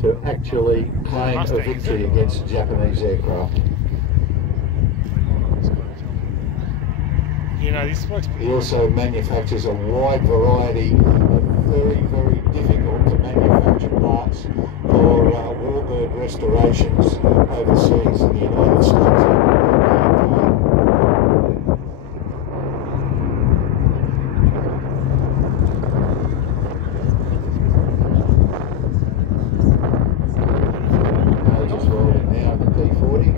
to actually claim a victory against Japanese aircraft. You know, this works. He also manufactures a wide variety of very, very difficult to manufacture parts for warbird restorations overseas in the United States. Just rolling now the P40.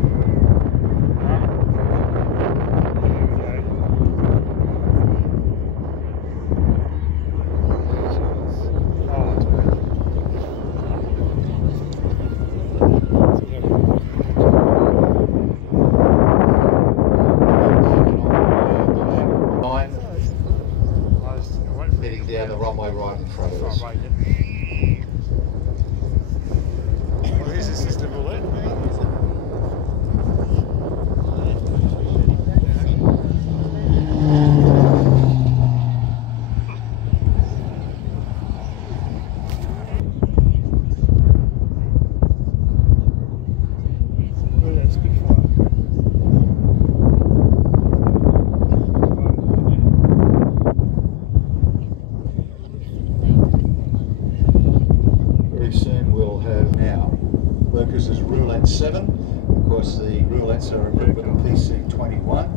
Heading down the runway right in front of us. What is this, Sister Bullet? Well, that's good fun. Soon we'll have now Lucas's Roulette 7. Of course, the roulettes are equipped with a PC-21.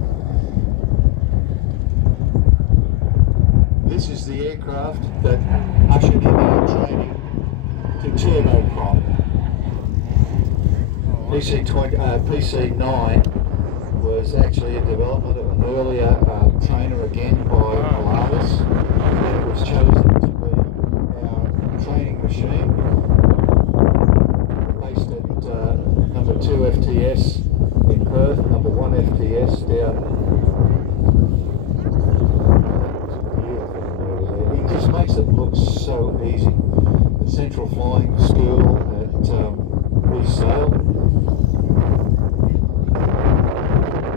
This is the aircraft that ushered in our training to turboprop. PC-9 was actually a development of an earlier trainer again by Pilatus, and it was chosen to be our training machine. Number 2 FTS in Perth, number 1 FTS down. He just makes it look so easy. The Central Flying School at East Sale,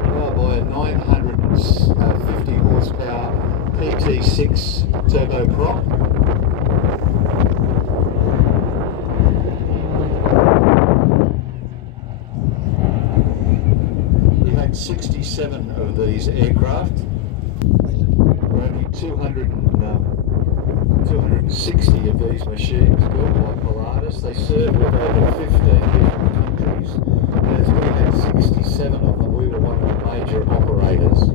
powered by a 950 horsepower PT6 turboprop. 67 of these aircraft. There are only 260 of these machines built by Pilatus. They serve with over 15 different countries. And as we had 67 of them, we were one of the major operators.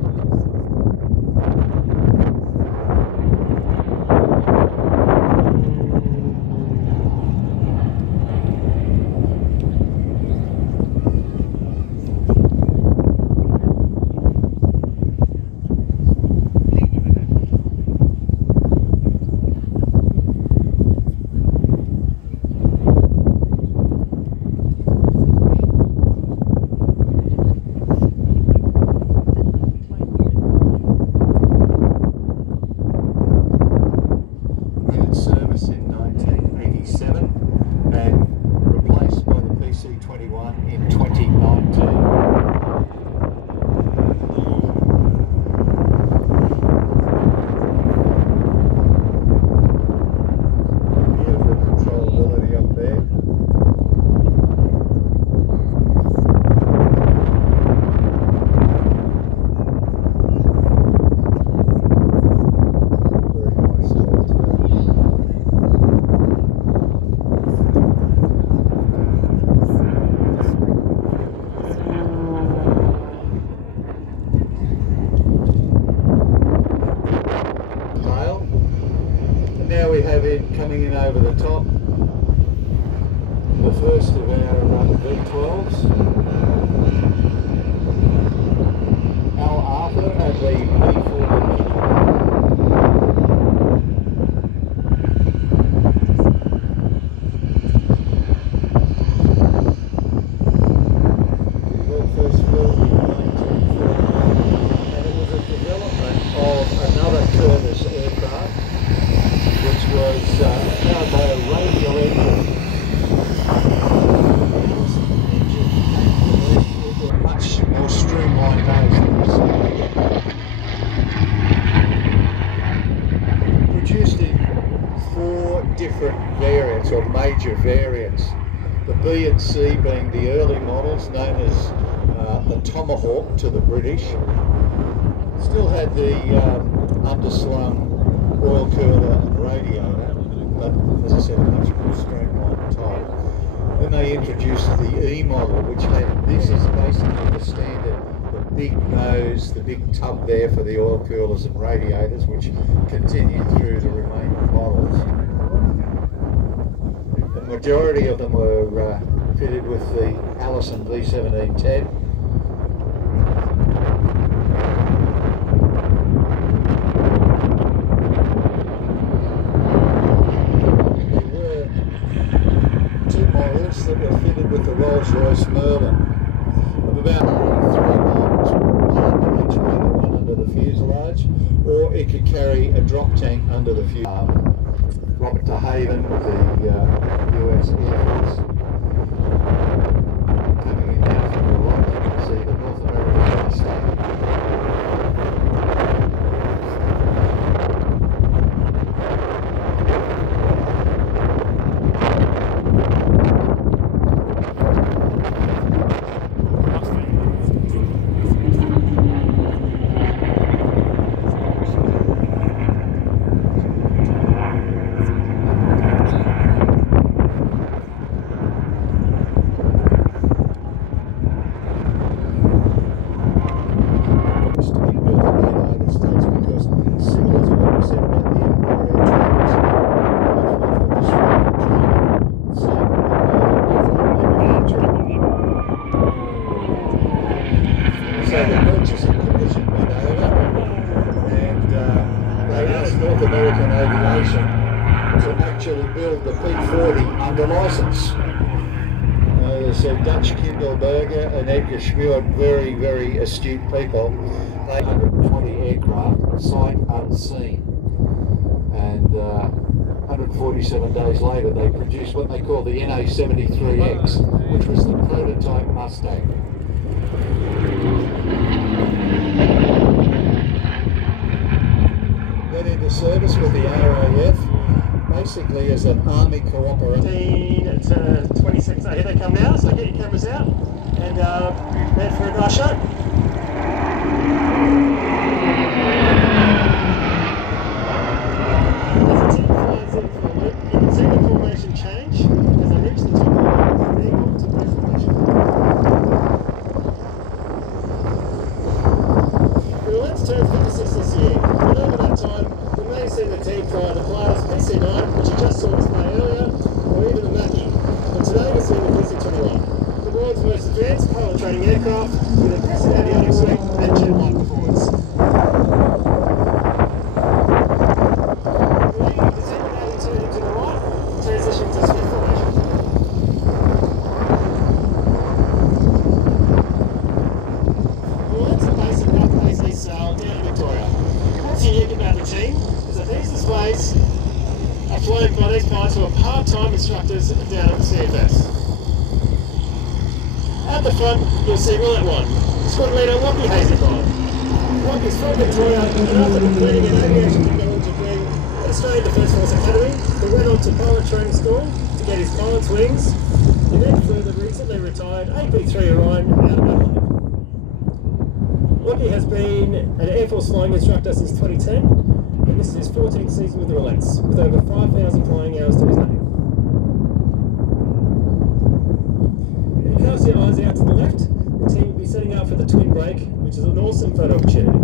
Service in 1987 and replaced by the PC-21 in 2019. Beautiful controllability up there. Now we have it coming in over the top, the first of our V12s. Al Arthur and the P40. First flew in 1940, and it was a development of another Curtiss aircraft, which was powered by a radial engine. Much more streamlined nose than we see here. Produced in 4 different variants, or major variants. The B and C being the early models known as the Tomahawk to the British. Still had the underslung oil cooler and radiator, but as I said, a much more streamlined type. Then they introduced the E model, which had, this is basically the standard, the big nose, the big tub there for the oil coolers and radiators, which continued through the remaining models. The majority of them were fitted with the Allison V1710. That were fitted with the Rolls-Royce Merlin of about 3 miles, one under each wing and one under the fuselage, or it could carry a drop tank under the fuselage. Robert de Haven with the US Air Force. Coming in now from the right, you can see the North American Mustang. So the purchasing commission went over and they asked North American Aviation to actually build the P40 under licence. So Dutch Kindelberger and Edgar Schmuert, very, very astute people, they 120 aircraft, sight unseen. And 147 days later they produced what they call the NA-73X, which was the prototype Mustang. Went into service with the RAF, basically as an army cooperation. It's 26, here they come now, so get your cameras out and head for a nice shot. As the team flies in for a loop, you can see the formation change as I reach the top of the vehicle to break formation. The roulette turned 56 this year, and over that time, we may have seen the team fly the Polaris PC9, which you just saw display earlier, or even the Mackie. But today we're seeing the PC21, the world's most advanced pilot training aircraft with impressive avionics suite and jet-like performance. The team are now turning to the right, transitioning to split formation. Well, that's the base of North Paisley Sail down in Victoria. What's unique about the team is that these displays are flown by these pilots who are part-time instructors down at the CFS. At the front, you'll see Roulette 1, squad leader Lockie Hazeltine. Lockie's from Victoria, and after completing an aviation technology degree at Australian Defence Force Academy, he went on to pilot training school to get his pilot's wings, and then further recently retired AP3 Orion out of Adelaide. Lockie has been an Air Force flying instructor since 2010, and this is his 14th season with the Roulettes, with over 5,000 flying hours to his name. If you cast your eyes out to the left, the team will be setting up for the twin break, which is an awesome photo opportunity.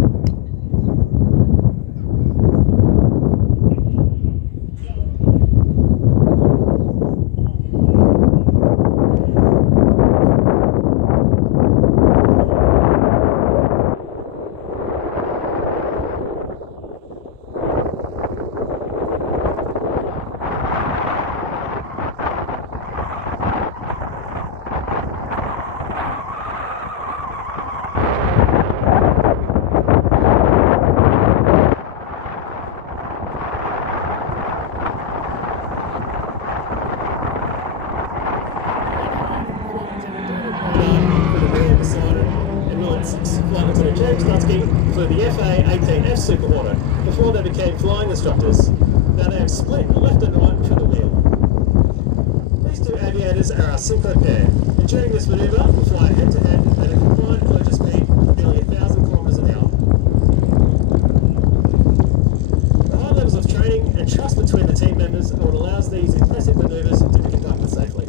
Flew the FA-18F Super Hornet before they became flying instructors. Now they have split left and right for the wheel. These two aviators is our Synchro pair. And during this manoeuvre, we'll fly head-to-head at a combined closure speed of nearly 1,000 kilometres an hour. The high levels of training and trust between the team members are what allows these impressive manoeuvres to be conducted safely.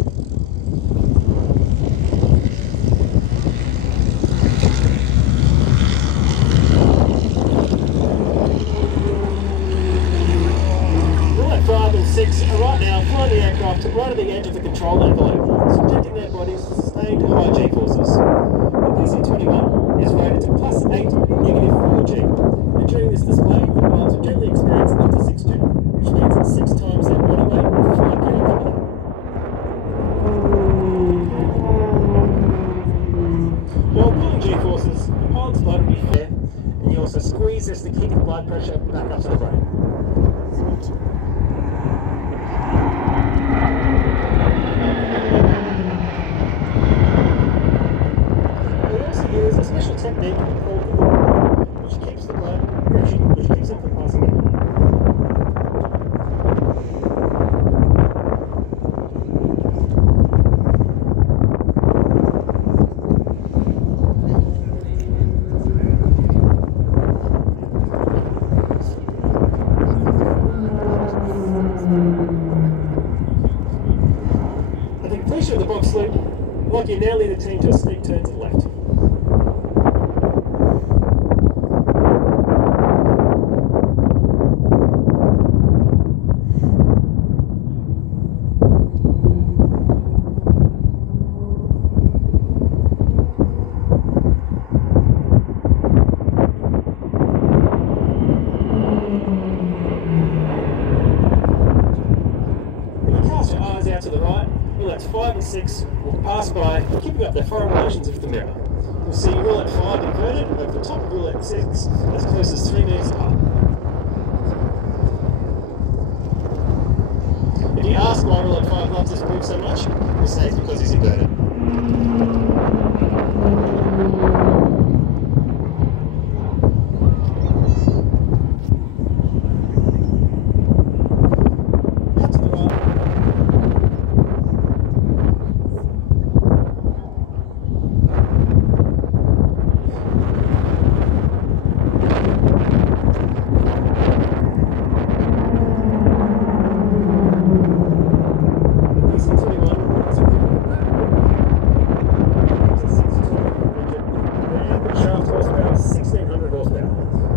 Are right now flying the aircraft right at the edge of the control envelope, subjecting their bodies to sustained high G-forces. The PC-21 is rated to +8, -4G, and during this display, the pilots will generally experience up to 6G, which means it's 6 times their body weight of flight gear equipment. While pulling G-forces, the pilot's blood will be fair, and you also squeeze this to keep the blood pressure back up to the brain. A special technique called the which keeps the blood pressure, which keeps it from passing out. At the completion of the box loop, like you now lead the team to a steep turn to the left. Out to the right, roulette 5 and 6 will pass by, keeping up their foreign relations with the mirror. You'll see roulette 5 inverted over the top of roulette 6 as close as 3 meters apart. If you ask why roulette 5 loves this move so much, we'll say it's because he's inverted.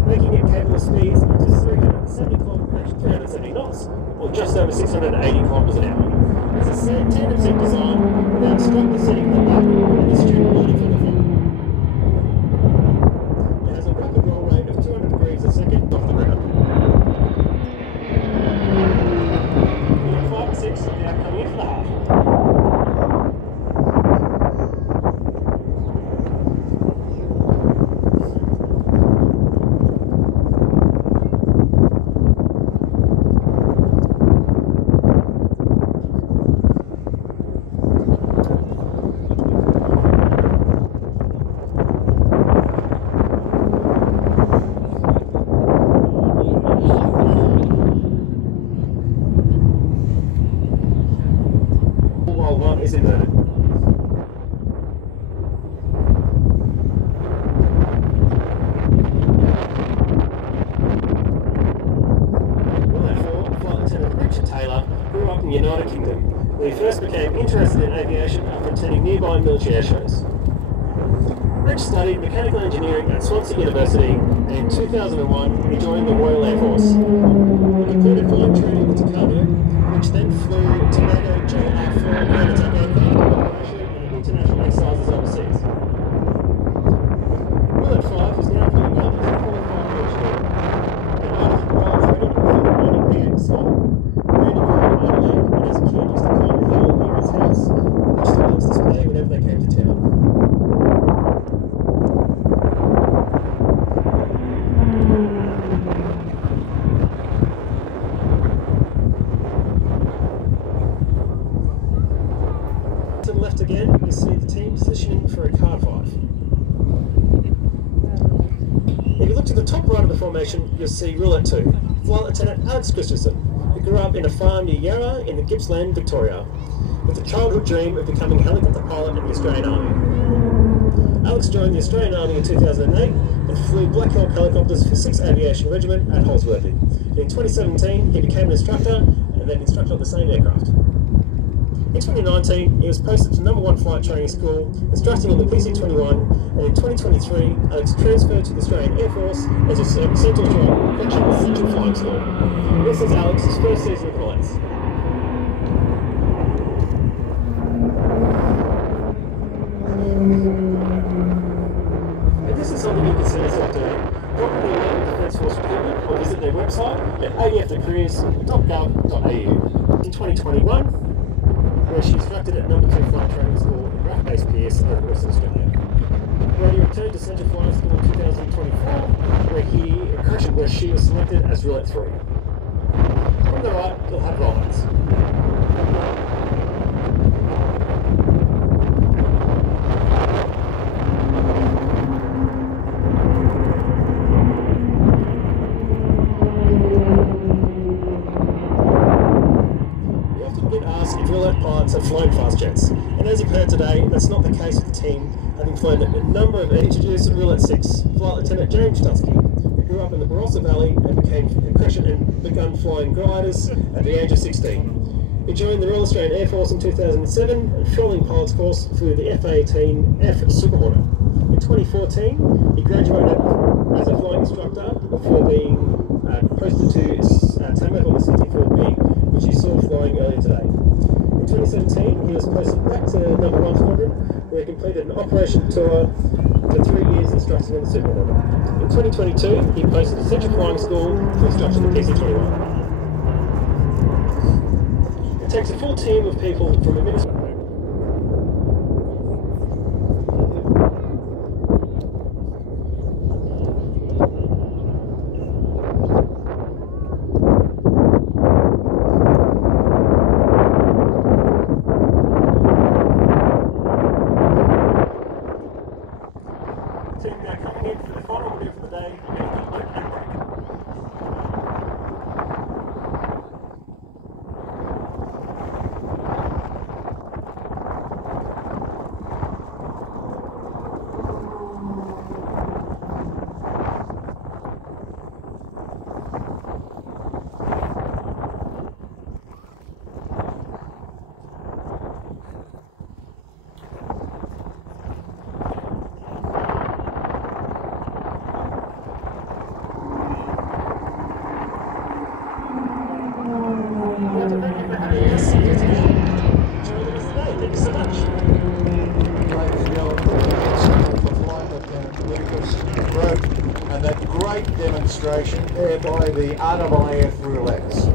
Making it capable of speeds up to 370 knots, or just over 680 kilometers an hour. It's a tandem seat design without structure sitting in the back and the student loading from the front. It has a rapid roll rate of 200 degrees a second off the ground. Unit 5 and 6 are now coming in for the half. Is inverted. Grew up in the United Kingdom, where he first became interested in aviation after attending nearby military air shows. Rich studied mechanical engineering at Swansea University, and in 2001 he joined the Royal Air Force. He completed flight training in Chicago, which then flew Temora JR-4 air-attack aircraft operation and international exercises overseas. Roulette 5 is now putting up as a qualified engineer, and after arrives ready to perform the landing gear in the sky. Landing gear in Adelaide, and as a kid used to climb the hill near his house, which the pilots display whenever they came to town. To the left again, you see the team positioning for a card 5. If you look to the top right of the formation, you'll see Roulette 2, Flight Lieutenant Alex Christensen, who grew up in a farm near Yarra in the Gippsland, Victoria. with a childhood dream of becoming a helicopter pilot in the Australian Army. Alex joined the Australian Army in 2008 and flew Black Hawk helicopters for 6th Aviation Regiment at Holsworthy. And in 2017, he became an instructor and then instructor on the same aircraft. In 2019, he was posted to #1 Flight Training School, instructing on the PC-21, and in 2023, Alex transferred to the Australian Air Force as a Central Flying School. This is Alex's first season of flights. And this is something you can see yourself doing. Drop the Defence Force recruitment or visit their website at adfcareers.gov.au. In 2021, where she instructed at #2 Flight Training School in Raff Base Pierce over Western Australia. Brady returned to Central Flying School in 2024, where she was selected as Roulette 3. From the right, you'll have rollbacks. If roulette pilots have flown fast jets, and as you've heard today, that's not the case with the team, having flown a number of introduced in Roulette 6, Flight Lieutenant James Tusky, who grew up in the Barossa Valley and began flying gliders at the age of 16. He joined the Royal Australian Air Force in 2007 and following pilot's course flew the F-18F Super Hornet. In 2014, he graduated as a flying instructor before being posted to Temora on the 64B, which you saw flying earlier today. In 2017, he was posted back to #1 Squadron, where he completed an operation tour for 3 years instructing on the Super Hornet. In 2022, he posted to Central Flying School for instruction on the PC-21. It takes a full team of people from administration. Now coming in for the final video for the day, we're going to do loop and brake. Thank you so much. Ladies and gentlemen, for Flight Lieutenant Lucas Rote and that great demonstration there by the RAAF roulettes.